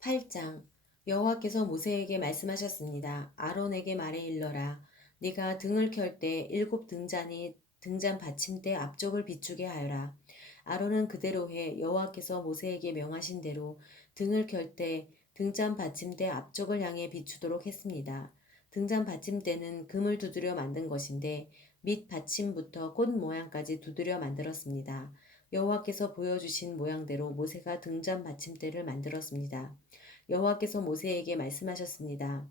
8장 여호와께서 모세에게 말씀하셨습니다. 아론에게 말해 일러라. 네가 등을 켤 때 7등잔이 등잔 받침대 앞쪽을 비추게 하여라. 아론은 그대로 해 여호와께서 모세에게 명하신 대로 등을 켤 때 등잔 받침대 앞쪽을 향해 비추도록 했습니다. 등잔 받침대는 금을 두드려 만든 것인데 밑 받침부터 꽃 모양까지 두드려 만들었습니다. 여호와께서 보여주신 모양대로 모세가 등잔 받침대를 만들었습니다. 여호와께서 모세에게 말씀하셨습니다.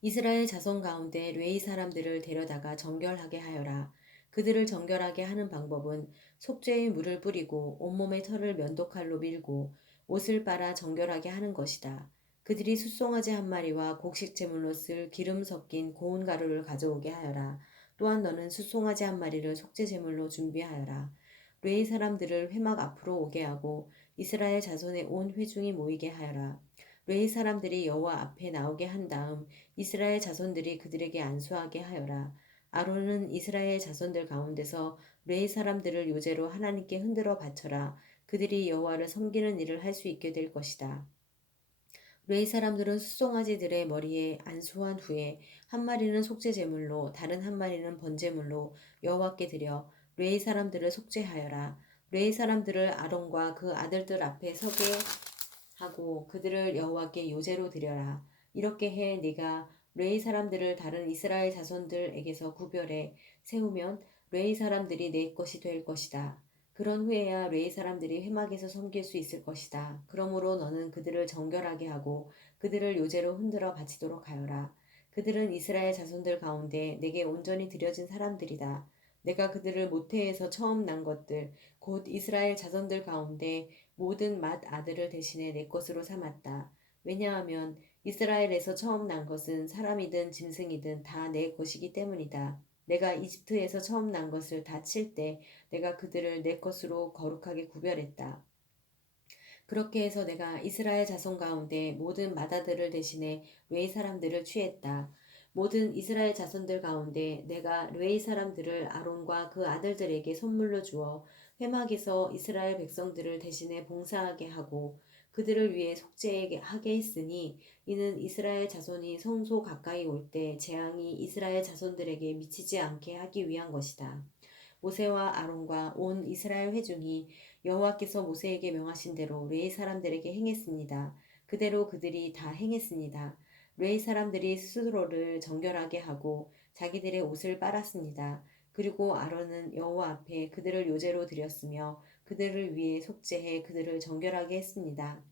이스라엘 자손 가운데 레위 사람들을 데려다가 정결하게 하여라. 그들을 정결하게 하는 방법은 속죄의 물을 뿌리고 온몸의 털을 면도칼로 밀고 옷을 빨아 정결하게 하는 것이다. 그들이 숫송아지 한 마리와 곡식 제물로 쓸 기름 섞인 고운 가루를 가져오게 하여라. 또한 너는 숫송아지 한 마리를 속죄 제물로 준비하여라. 레위 사람들을 회막 앞으로 오게 하고 이스라엘 자손의 온 회중이 모이게 하여라. 레위 사람들이 여호와 앞에 나오게 한 다음 이스라엘 자손들이 그들에게 안수하게 하여라. 아론은 이스라엘 자손들 가운데서 레위 사람들을 요제로 하나님께 흔들어 바쳐라. 그들이 여호와를 섬기는 일을 할 수 있게 될 것이다. 레위 사람들은 숫송아지들의 머리에 안수한 후에 한 마리는 속죄 제물로 다른 한 마리는 번제물로 여호와께 드려 레위 사람들을 속죄하여라. 레위 사람들을 아론과 그 아들들 앞에 서게 하고 그들을 여호와께 요제로 드려라. 이렇게 해 네가 레위 사람들을 다른 이스라엘 자손들에게서 구별해 세우면 레위 사람들이 내 것이 될 것이다. 그런 후에야 레위 사람들이 회막에서 섬길 수 있을 것이다. 그러므로 너는 그들을 정결하게 하고 그들을 요제로 흔들어 바치도록 하여라. 그들은 이스라엘 자손들 가운데 내게 온전히 드려진 사람들이다. 내가 그들을 모태에서 처음 난 것들 곧 이스라엘 자손들 가운데 모든 맏 아들을 대신해 내 것으로 삼았다. 왜냐하면 이스라엘에서 처음 난 것은 사람이든 짐승이든 다 내 것이기 때문이다. 내가 이집트에서 처음 난 것을 다 칠 때 내가 그들을 내 것으로 거룩하게 구별했다. 그렇게 해서 내가 이스라엘 자손 가운데 모든 맏아들을 대신해 르웨이 사람들을 취했다. 모든 이스라엘 자손들 가운데 내가 르웨이 사람들을 아론과 그 아들들에게 선물로 주어 회막에서 이스라엘 백성들을 대신해 봉사하게 하고 그들을 위해 속죄하게 했으니 이는 이스라엘 자손이 성소 가까이 올 때 재앙이 이스라엘 자손들에게 미치지 않게 하기 위한 것이다. 모세와 아론과 온 이스라엘 회중이 여호와께서 모세에게 명하신 대로 레위 사람들에게 행했습니다. 그대로 그들이 다 행했습니다. 레위 사람들이 스스로를 정결하게 하고 자기들의 옷을 빨았습니다. 그리고 아론은 여호와 앞에 그들을 요제로 드렸으며 그들을 위해 속죄해 그들을 정결하게 했습니다.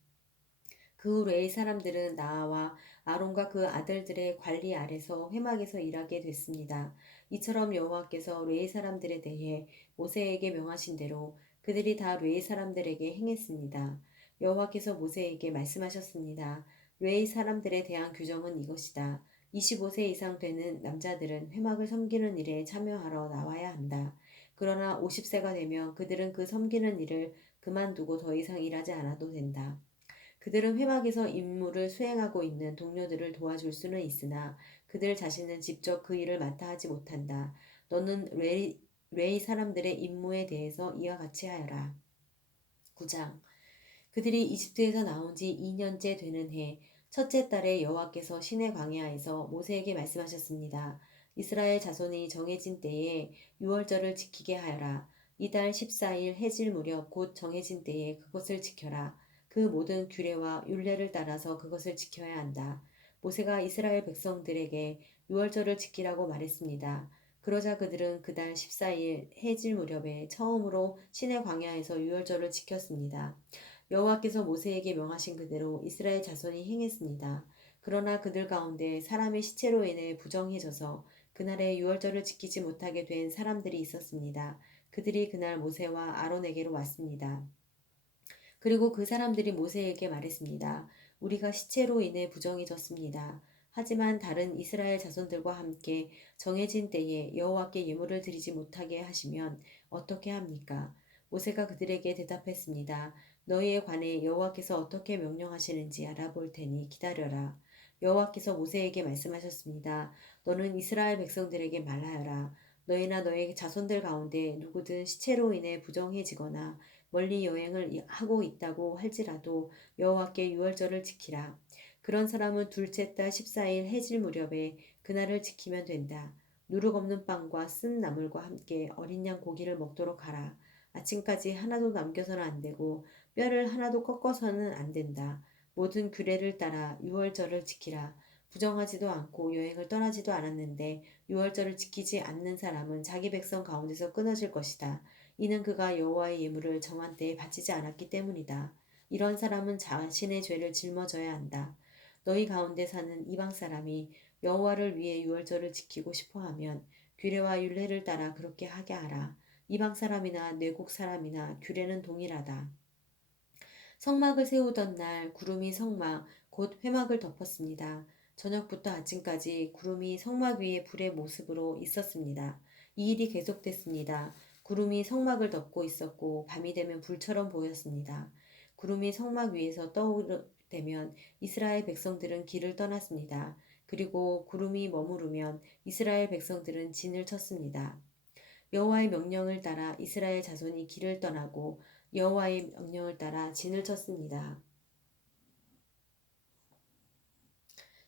그 후 레위 사람들은 나아와 아론과 그 아들들의 관리 아래서 회막에서 일하게 됐습니다. 이처럼 여호와께서 레위 사람들에 대해 모세에게 명하신 대로 그들이 다 레위 사람들에게 행했습니다. 여호와께서 모세에게 말씀하셨습니다. 레위 사람들에 대한 규정은 이것이다. 25세 이상 되는 남자들은 회막을 섬기는 일에 참여하러 나와야 한다. 그러나 50세가 되면 그들은 그 섬기는 일을 그만두고 더 이상 일하지 않아도 된다. 그들은 회막에서 임무를 수행하고 있는 동료들을 도와줄 수는 있으나 그들 자신은 직접 그 일을 맡아 하지 못한다. 너는 레이 사람들의 임무에 대해서 이와 같이 하여라. 9장 그들이 이집트에서 나온 지 2년째 되는 해 첫째 달에 여호와께서 시내 광야에서 모세에게 말씀하셨습니다. 이스라엘 자손이 정해진 때에 유월절을 지키게 하여라. 이달 14일 해질 무렵 곧 정해진 때에 그것을 지켜라. 그 모든 규례와 율례를 따라서 그것을 지켜야 한다. 모세가 이스라엘 백성들에게 유월절을 지키라고 말했습니다. 그러자 그들은 그달 14일 해질 무렵에 처음으로 시내 광야에서 유월절을 지켰습니다. 여호와께서 모세에게 명하신 그대로 이스라엘 자손이 행했습니다. 그러나 그들 가운데 사람의 시체로 인해 부정해져서 그날에 유월절을 지키지 못하게 된 사람들이 있었습니다. 그들이 그날 모세와 아론에게로 왔습니다. 그리고 그 사람들이 모세에게 말했습니다. 우리가 시체로 인해 부정해졌습니다. 하지만 다른 이스라엘 자손들과 함께 정해진 때에 여호와께 예물을 드리지 못하게 하시면 어떻게 합니까? 모세가 그들에게 대답했습니다. 너희에 관해 여호와께서 어떻게 명령하시는지 알아볼 테니 기다려라. 여호와께서 모세에게 말씀하셨습니다. 너는 이스라엘 백성들에게 말하여라. 너희나 너희 자손들 가운데 누구든 시체로 인해 부정해지거나 멀리 여행을 하고 있다고 할지라도 여호와께 유월절을 지키라. 그런 사람은 둘째 달 14일 해질 무렵에 그날을 지키면 된다. 누룩 없는 빵과 쓴 나물과 함께 어린 양 고기를 먹도록 하라. 아침까지 하나도 남겨서는 안 되고 뼈를 하나도 꺾어서는 안 된다. 모든 규례를 따라 유월절을 지키라. 부정하지도 않고 여행을 떠나지도 않았는데 유월절을 지키지 않는 사람은 자기 백성 가운데서 끊어질 것이다. 이는 그가 여호와의 예물을 정한 때에 바치지 않았기 때문이다. 이런 사람은 자신의 죄를 짊어져야 한다. 너희 가운데 사는 이방 사람이 여호와를 위해 유월절을 지키고 싶어하면 규례와 율례를 따라 그렇게 하게 하라. 이방 사람이나 내국 사람이나 규례는 동일하다. 성막을 세우던 날 구름이 성막 곧 회막을 덮었습니다. 저녁부터 아침까지 구름이 성막 위에 불의 모습으로 있었습니다. 이 일이 계속됐습니다. 구름이 성막을 덮고 있었고 밤이 되면 불처럼 보였습니다. 구름이 성막 위에서 떠오를 때면 이스라엘 백성들은 길을 떠났습니다. 그리고 구름이 머무르면 이스라엘 백성들은 진을 쳤습니다. 여호와의 명령을 따라 이스라엘 자손이 길을 떠나고 여호와의 명령을 따라 진을 쳤습니다.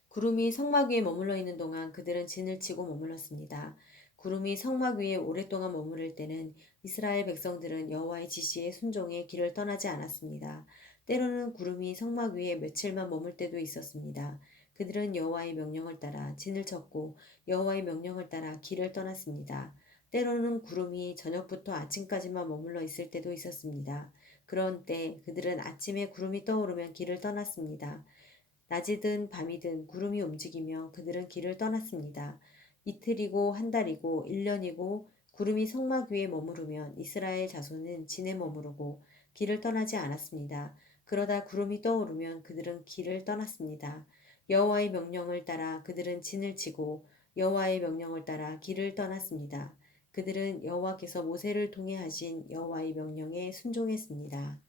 구름이 성막 위에 머물러 있는 동안 그들은 진을 치고 머물렀습니다. 구름이 성막 위에 오랫동안 머무를 때는 이스라엘 백성들은 여호와의 지시에 순종해 길을 떠나지 않았습니다. 때로는 구름이 성막 위에 며칠만 머물 때도 있었습니다. 그들은 여호와의 명령을 따라 진을 쳤고 여호와의 명령을 따라 길을 떠났습니다. 때로는 구름이 저녁부터 아침까지만 머물러 있을 때도 있었습니다. 그런 때 그들은 아침에 구름이 떠오르면 길을 떠났습니다. 낮이든 밤이든 구름이 움직이며 그들은 길을 떠났습니다. 이틀이고 한 달이고 1년이고 구름이 성막 위에 머무르면 이스라엘 자손은 진에 머무르고 길을 떠나지 않았습니다. 그러다 구름이 떠오르면 그들은 길을 떠났습니다. 여호와의 명령을 따라 그들은 진을 치고 여호와의 명령을 따라 길을 떠났습니다. 그들은 여호와께서 모세를 통해 하신 여호와의 명령에 순종했습니다.